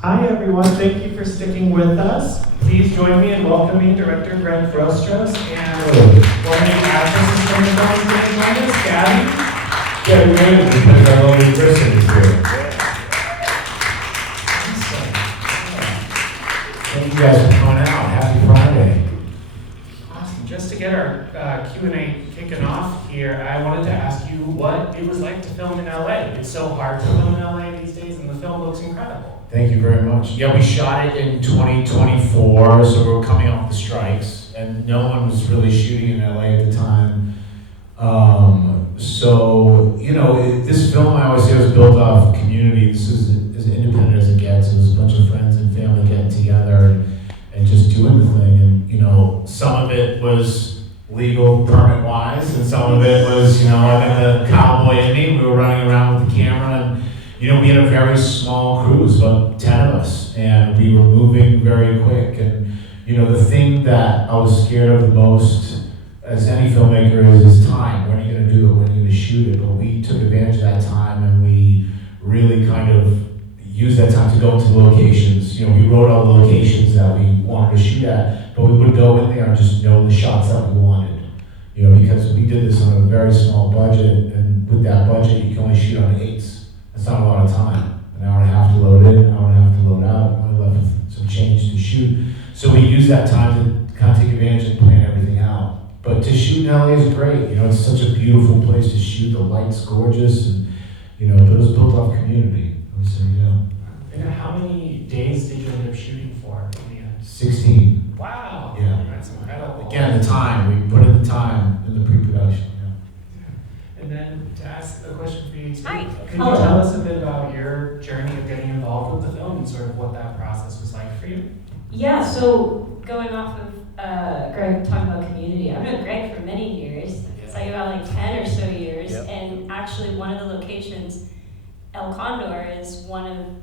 Hi everyone, thank you for sticking with us. Please join me in welcoming director Greg Vrotsos and one of the actresses from the film is going to join us, Gabby. Yeah, we made it because I love you, Kristen is here. Thank you guys for coming out. Happy Friday. Awesome. Just to get our Q&A kicking off here, I wanted to ask you what it was like to film in LA. It's so hard to film in LA these days and the film looks incredible. Thank you very much. Yeah, we shot it in 2024, so we were coming off the strikes, and no one was really shooting in LA at the time. This film I always say was built off community. This is as independent as it gets. It was a bunch of friends and family getting together and just doing the thing. And some of it was legal permit-wise, and some of it was, I got the cowboy in me. We were running around with the camera, and we had a very small crew, about 10 of us, and we were moving very quick. And the thing that I was scared of the most, as any filmmaker, is time. When are you going to do it? When are you going to shoot it? But we took advantage of that time, and we really kind of used that time to go into the locations. We wrote all the locations that we wanted to shoot at, but we would go in there and just know the shots that we wanted. Because we did this on a very small budget, and with that budget, you can only shoot on 8s. That's not a lot of time. An hour and a half to load in, an hour and a half to load out, only left with some change to shoot. So we use that time to kind of take advantage and plan everything out. But to shoot in LA is great. It's such a beautiful place to shoot. The light's gorgeous, and but it was built off community. So And how many days did you end up shooting for in the end? 16. Wow. Yeah. That's incredible. Again, the time. We put in the time in the pre-production. And then to ask a question for you too. Hi. Can you tell us a bit about your journey of getting involved with the film and sort of what that process was like for you? Yeah, so going off of Greg talking about community, I've known Greg for many years. It's like about 10 or so years. Yep. And actually one of the locations, El Condor, is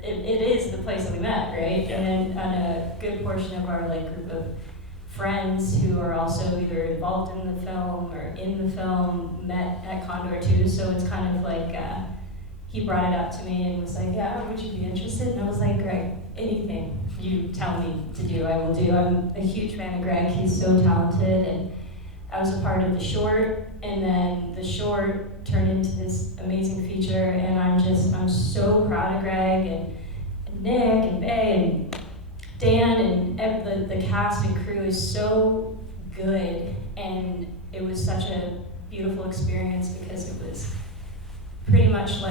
it is the place that we met, right? Yeah. And then a good portion of our group of friends who are also either involved in the film or in the film met at Condor too. So it's kind of he brought it up to me and was like, yeah, would you be interested? And I was like, Greg, anything you tell me to do, I will do. I'm a huge fan of Greg. He's so talented. And I was a part of the short, and then the short turned into this amazing feature. And I'm so proud of Greg and Nick and Bay and Dan, and the cast and crew is so good. And it was such a beautiful experience because it was pretty much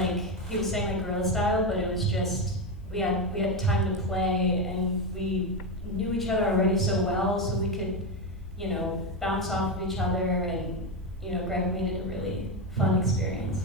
he was saying guerrilla style, but it was just, we had time to play, and we knew each other already so well, so we could, bounce off of each other, and, Greg made it a really fun experience.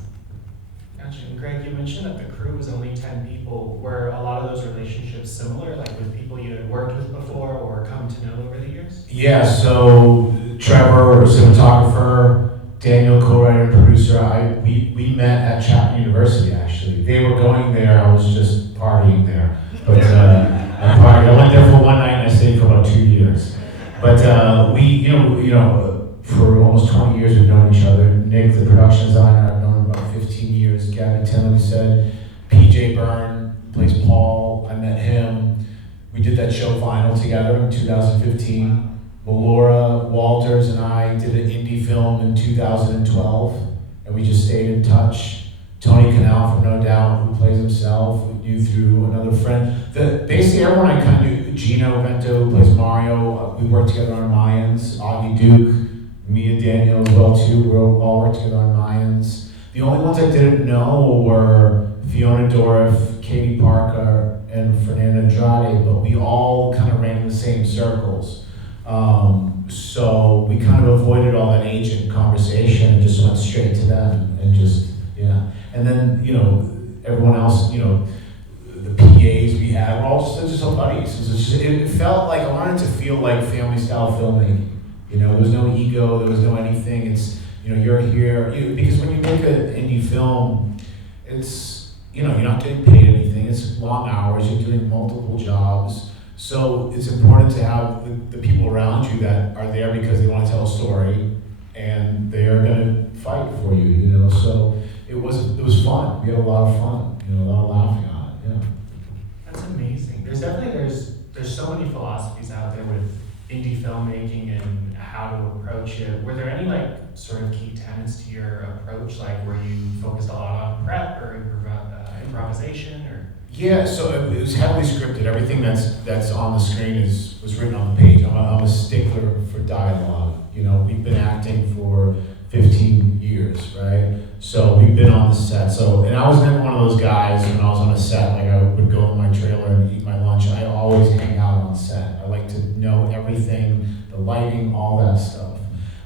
Gotcha. And Greg, you mentioned that the crew was only 10 people. Were a lot of those relationships similar, with people you had worked with before or come to know over the years? Yeah, so Trevor, cinematographer, Daniel, co-writer and producer, we met at Chapman University, actually. They were going there, I was just partying there. But I went there for one night and I stayed for about 2 years. But for almost 20 years we've known each other. Nick, the production designer, I've known him about 15 years. Gavin Tim, like you said. PJ Byrne plays Paul, I met him. We did that show Vinyl together in 2015. Laura Walters and I did an indie film in 2012, and we just stayed in touch. Tony Canal from No Doubt, who plays himself, we knew through another friend. Basically everyone I kind of knew, Gino Vento, who plays Mario, we worked together on Mayans. Augie Duke, me and Daniel as well too, we all worked together on Mayans. The only ones I didn't know were Fiona Dorff, Katie Parker, and Fernanda Andrade, but we all kind of ran in the same circles. So we kind of avoided all that agent conversation and just went straight to them and just, yeah. And then, everyone else, the PAs we had were all just buddies. It felt like, I wanted it to feel like family style filmmaking. There was no ego, there was no anything. It's, you're here, because when you make an indie film, it's, you're not getting paid anything. It's long hours, you're doing multiple jobs. So it's important to have the people around you that are there because they want to tell a story, and they are going to fight for you, So it was fun. We had a lot of fun, a lot of laughing on it, yeah. That's amazing. there's so many philosophies out there with indie filmmaking and how to approach it. Were there any like sort of key tenets to your approach, like where you focused a lot on prep or improvisation, or? Yeah, so it was heavily scripted. Everything that's on the screen was written on the page. I'm a stickler for dialogue. You know, we've been acting for 15 years, right? So we've been on the set. And I was never one of those guys when I was on a set, like I would go in my trailer and eat my lunch. I always hang out on set. I like to know everything, the lighting, all that stuff.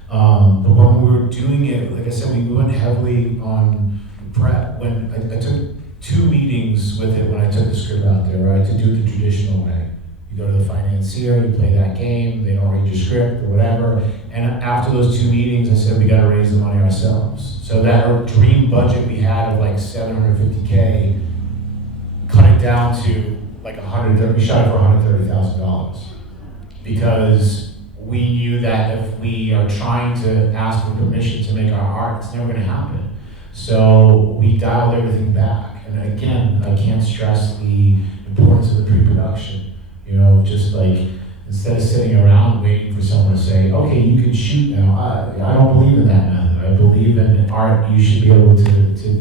But when we were doing it, like I said, we went heavily on prep. When I took 2 meetings with it when I took the script out there, right, to do it the traditional way. You go to the financier, you play that game, they don't read your script or whatever. And after those 2 meetings, I said, we gotta raise the money ourselves. So that dream budget we had of like $750K, cut it down to like we shot it for $130,000. Because we knew that if we are trying to ask for permission to make our art, it's never gonna happen. So we dialed everything back. And again, I can't stress the importance of the pre-production. You know, just like, instead of sitting around waiting for someone to say, okay, you can shoot now. I don't believe in that method. I believe in art, you should be able to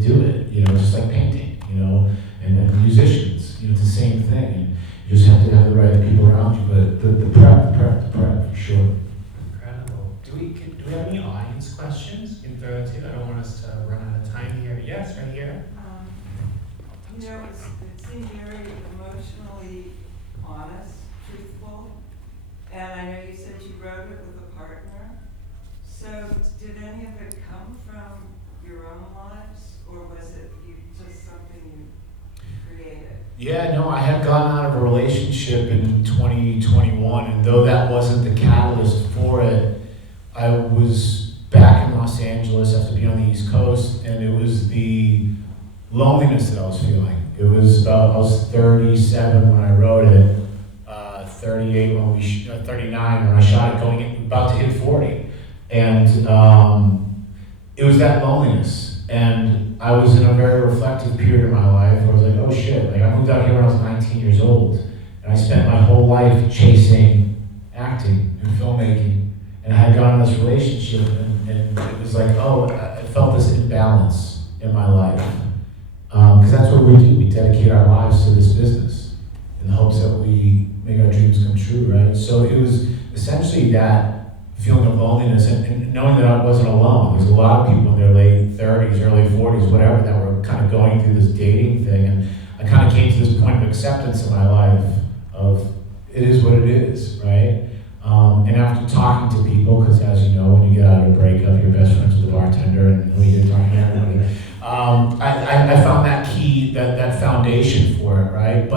do it, you know, just like painting, you know, and then musicians, you know, it's the same thing. And you just have to have the right people around you, but the prep, for sure. Incredible. Do we have any audience questions? You can throw it to. I don't want us to run out of time here. Yes, right here. You know, it seemed very emotionally honest, truthful, and I know you said you wrote it with a partner. So did any of it come from your own lives, or was it just something you created? Yeah, no, I had gotten out of a relationship in 2021, and though that wasn't the catalyst for it, I was back in Los Angeles after being on the East Coast, and it was the loneliness that I was feeling. It was I was 37 when I wrote it, 38 when 39 when I shot it, about to hit 40, and it was that loneliness. And I was in a very reflective period of my life where I was like, oh shit, like I moved out here when I was 19 years old, and I spent my whole life chasing acting and filmmaking, and I had gotten in this relationship, and it was like, oh, I felt this imbalance in my life. Because that's what we do. We dedicate our lives to this business in the hopes that we make our dreams come true, right? So it was essentially that feeling of loneliness and knowing that I wasn't alone. There's a lot of people in their late 30s, early 40s, whatever, that were kind of going through this dating thing. And I kind of came to this point of acceptance in my life of it is what it is, right? And after talking to people, because as you know, when you get out of a breakup, you're best friends with the bartender and you're talking to everybody. I found that key, that foundation for it, right?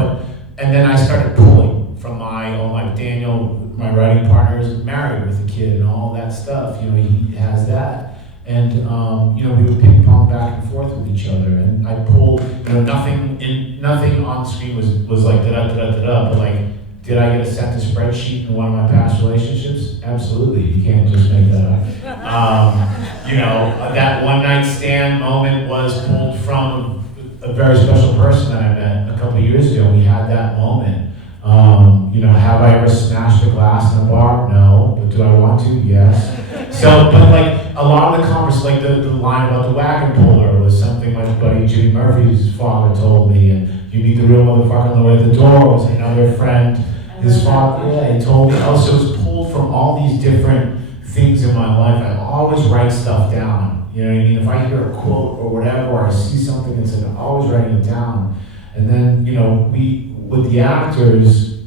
And then I started pulling from my own life. Daniel, my writing partner, is married with a kid and all that stuff. You know, he has that. And, you know, we would ping pong back and forth with each other. And I pulled, you know, nothing on the screen was like da-da-da-da-da, but like, did I get a sent a spreadsheet in one of my past relationships? Absolutely, you can't just make that up. You know, that one night stand moment was pulled from a very special person that I met a couple of years ago. We had that moment. You know, have I ever smashed a glass in a bar? No, but do I want to? Yes. So, but like a lot of the conversation, like the line about the wagon puller was something my buddy Jimmy Murphy's father told me, and you meet the real motherfucker on the way to the door was another friend. His father, yeah, he told me. Also, it was pulled from all these different things in my life. I always write stuff down. You know what I mean? If I hear a quote or whatever, or I see something, I'm always writing it down. And then, you know, with the actors,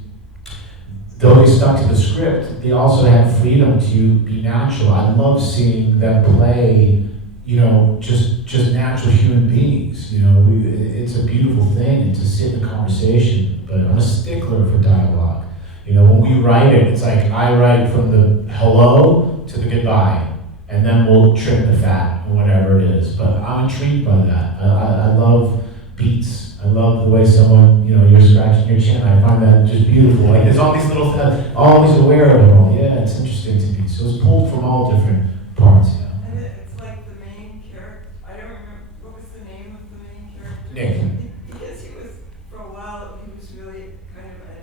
though they stuck to the script, they also had freedom to be natural. I love seeing them play, you know, just natural human beings. You know, it's a beautiful thing, and to sit in a conversation. But I'm a stickler for dialogue. You know, when we write it, it's like I write from the hello to the goodbye, and then we'll trim the fat or whatever it is. But I'm intrigued by that. I love beats. I love the way someone, you know, you're scratching your chin. I find that just beautiful. Like there's all these little things, always aware of it all. Yeah, it's interesting to me. So it's pulled from all different parts. Yeah. And it's like the main character. I don't remember what was the name of the main character. Nick. Because he was, for a while, he was really kind of a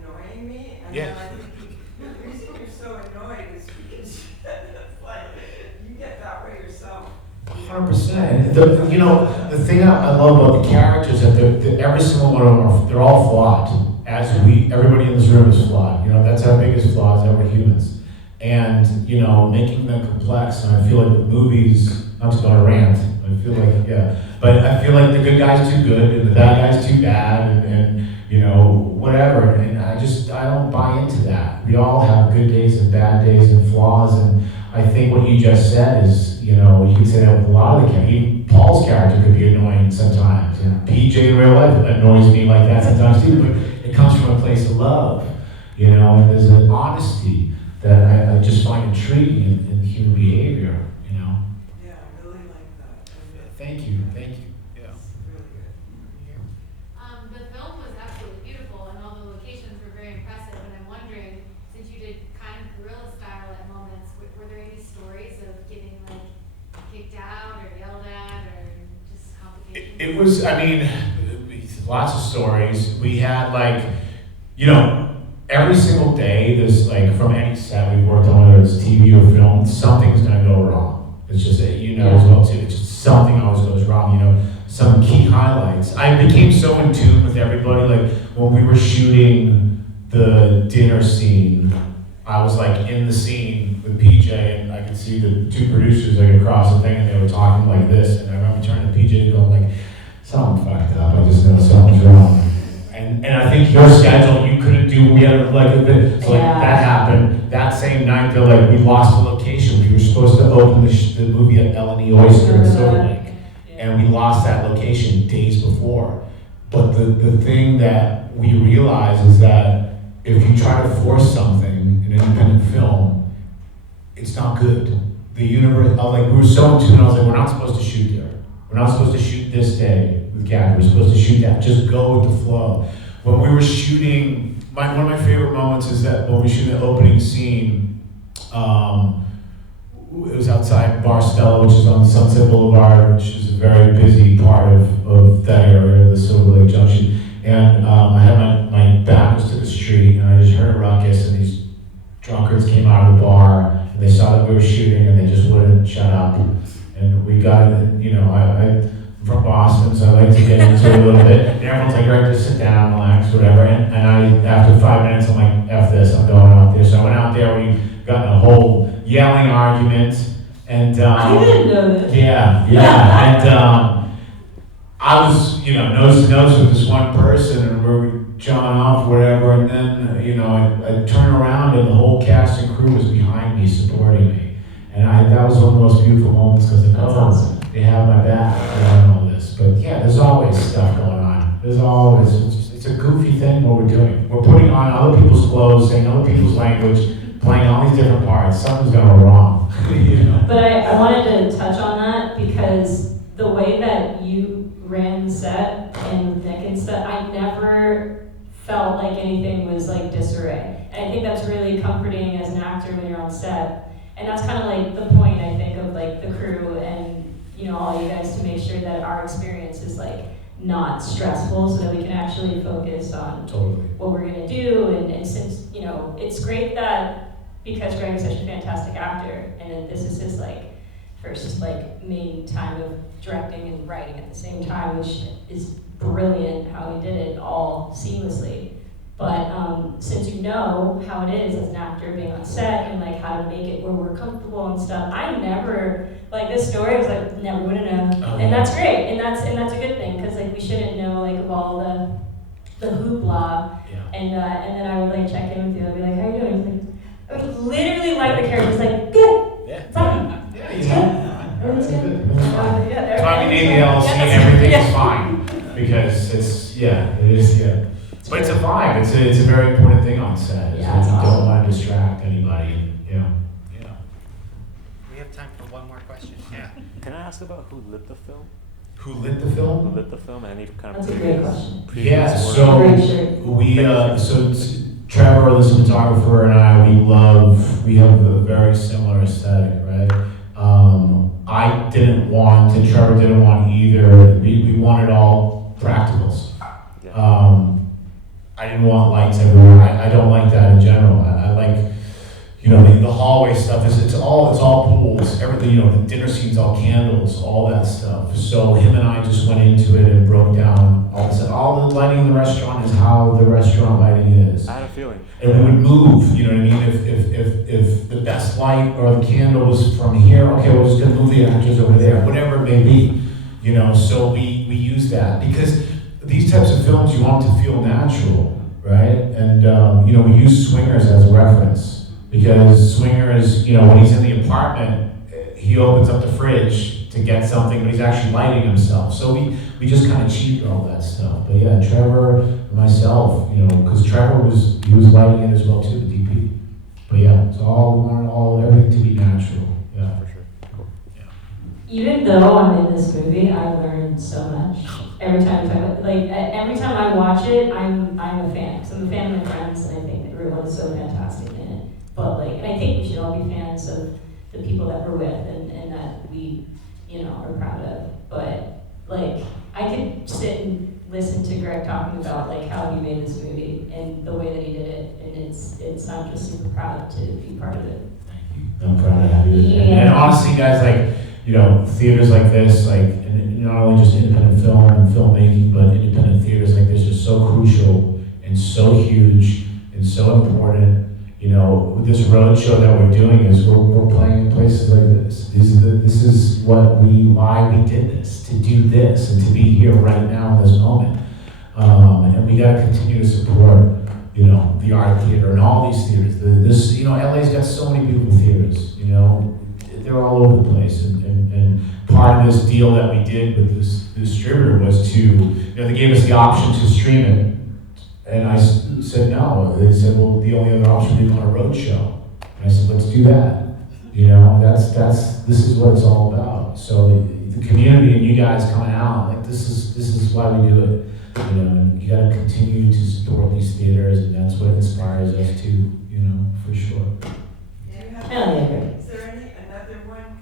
Yeah. And I think the reason you're so annoyed is because it's like, you get that way yourself. 100%. You know, the thing I love about the characters is that every single one of them they're all flawed. Everybody in this room is flawed. You know, that's our biggest flaw is that we're humans. And, you know, making them complex, and I feel like the movies, not to go on a rant, I feel like, yeah, but I feel like the good guy's too good and the bad guy's too bad and you know, whatever. And I don't buy into that. We all have good days and bad days and flaws, and I think what you just said is, you know, you can say that with a lot of the characters. Even Paul's character could be annoying sometimes, and PJ in real life annoys me like that sometimes too, but it comes from a place of love, you know, and there's an honesty that I just find intriguing in human behavior, you know. Yeah, I really like that. Thank you. Yeah. It's really good. The film was absolutely beautiful and all the locations were very impressive, and I'm wondering, since you did kind of guerrilla style at moments, were there any stories of getting like kicked out or yelled at or just complications? It was, I mean, lots of stories. We had like, you know, every single day, there's like, from any set we've worked on, whether it's TV or film, something's gonna go wrong. It's just, you know, as well too, it's just something always goes wrong, you know. Some key highlights. I became so in tune with everybody, like when we were shooting the dinner scene, I was like in the scene with PJ and I could see the two producers like across the thing and they were talking like this, and I remember turning to PJ and going like, something fucked up, I just know something's wrong. And I think your schedule, you couldn't do, we had like a bit, so like that happened. That same night, though, like we lost the location. We were supposed to open the movie at L&E Oyster in Silver Lake. And we lost that location days before. But the thing that we realized is that if you try to force something in an independent film, it's not good. The universe, we were so in tune, I was like, we're not supposed to shoot there. We're not supposed to shoot this day with Gabby. We're supposed to shoot that. Just go with the flow. When we were shooting, one of my favorite moments is that when we shoot the opening scene, it was outside Bar Stella, which is on Sunset Boulevard, which is a very busy part of that area, the Silver Lake Junction. And I had my back was to the street, and I just heard a ruckus, and these drunkards came out of the bar, and they saw that we were shooting, and they just wouldn't shut up. And we got, you know, I'm from Boston, so I like to get into it a little bit. And everyone's like, right, just sit down, relax, whatever. And I, after 5 minutes, I'm like, F this, I'm going out there. So I went out there, we got in a whole yelling argument. And I didn't know this. Yeah. And I was, you know, nose to nose with this one person, and we're jawing off, whatever. And then, you know, I turn around, and the whole cast and crew was behind me, supporting me. And that was one of the most beautiful moments because That's awesome. They have my back and all this. But yeah, there's always stuff going on. There's always, it's a goofy thing what we're doing. We're putting on other people's clothes, saying other people's language, playing all these different parts. Something's going to go wrong. You know? But I wanted to touch on that because the way that you ran the set and Nick and stuff, I never felt like anything was like disarray. And I think that's really comforting as an actor when you're on set. And that's kind of like the point, I think, of like the crew and, you know, all you guys to make sure that our experience is like not stressful so that we can actually focus on what we're gonna do. And since, you know, it's great that because Greg is such a fantastic actor and then this is his like first like main time of directing and writing at the same time, which is brilliant how he did it all seamlessly. But since you know how it is as an actor being on set and like how to make it where we're comfortable and stuff, I never, like this story, I was like, never would have known. And that's great, and that's a good thing, because like we shouldn't know like of all the hoopla. And then I would like check in with you, I'd be like, how you doing? I would literally like the character, just like, good, fine. It's good. Everything's good. That's why we need the LLC, everything is fine. Because it is. But it's a vibe. It's a very important thing on set. Yeah, You awesome. don't want to distract anybody. Yeah. We have time for one more question. Yeah. Can I ask about who lit the film? Who lit the film? Who lit the film? Any kind of That's a great question. Yeah, previous work? so Great shirt. we, Trevor, the cinematographer, and I, we have a very similar aesthetic, right? I didn't want, and Trevor didn't want either. We wanted all practicals. Yeah. I didn't want lights everywhere. I don't like that in general. I like, you know, the hallway stuff. It's all pools. Everything, you know, the dinner scene's all candles, all that stuff. So him and I just went into it and broke down all the lighting in the restaurant is how the restaurant lighting is. I had a feeling. And we would move, you know what I mean? If the best light or the candle was from here, okay, we're just gonna move the actors over there, whatever it may be. You know, so we use that because these types of films, you want to feel natural, right? And, you know, we use Swingers as a reference because Swingers, you know, when he's in the apartment, he opens up the fridge to get something, but he's actually lighting himself. So we just kind of cheat all that stuff. But yeah, Trevor, myself, you know, because Trevor was lighting it as well too, the DP. But yeah, it's we want everything to be natural. Yeah, for sure. Cool. Yeah. Even though I'm in this movie, I learned so much. Every time I watch it, I'm a fan. Because I'm a fan of my friends, and I think that everyone is so fantastic in it. But like, I think we should all be fans of the people that we're with and that we, you know, are proud of. But like, I could sit and listen to Greg talking about like how he made this movie and the way that he did it, and it's I'm just super proud to be part of it. Thank you. I'm proud to have you. Yeah. And honestly, guys, like, you know, theaters like this, like, and not only just independent film and filmmaking, but independent theaters like this are so crucial and so huge and so important. You know, this road show that we're doing is we're playing in places like this. This is why we did this, to do this and to be here right now in this moment. And we gotta continue to support, you know, the art theater and all these theaters. You know, LA's got so many beautiful theaters, you know, they're all over the place. And part of this deal that we did with this distributor was to, you know, they gave us the option to stream it. And I said no. They said, well, the only other option is on a road show. And I said, let's do that. You know, this is what it's all about. So the community and you guys coming out, like this is why we do it. You know, and you got to continue to support these theaters, and that's what inspires us to, you know, for sure. Is there another one,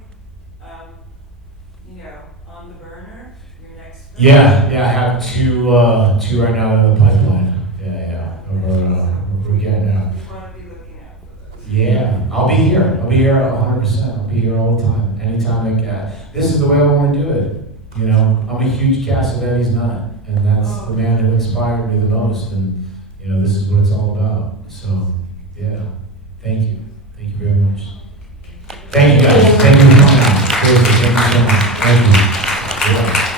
you know, on the burner? Your next film? Yeah, I have two right now in the pipeline. Yeah. We're getting out. You want to be looking out for those? Yeah, I'll be here 100%. I'll be here all the time, anytime I can. This is the way I want to do it. You know, I'm a huge Cassavetes nut, and that's the man who inspired me the most. And you know, this is what it's all about. So, yeah, thank you very much. Thank you guys. Thank you for coming out. Seriously, thank you so much. Thank you. Yeah.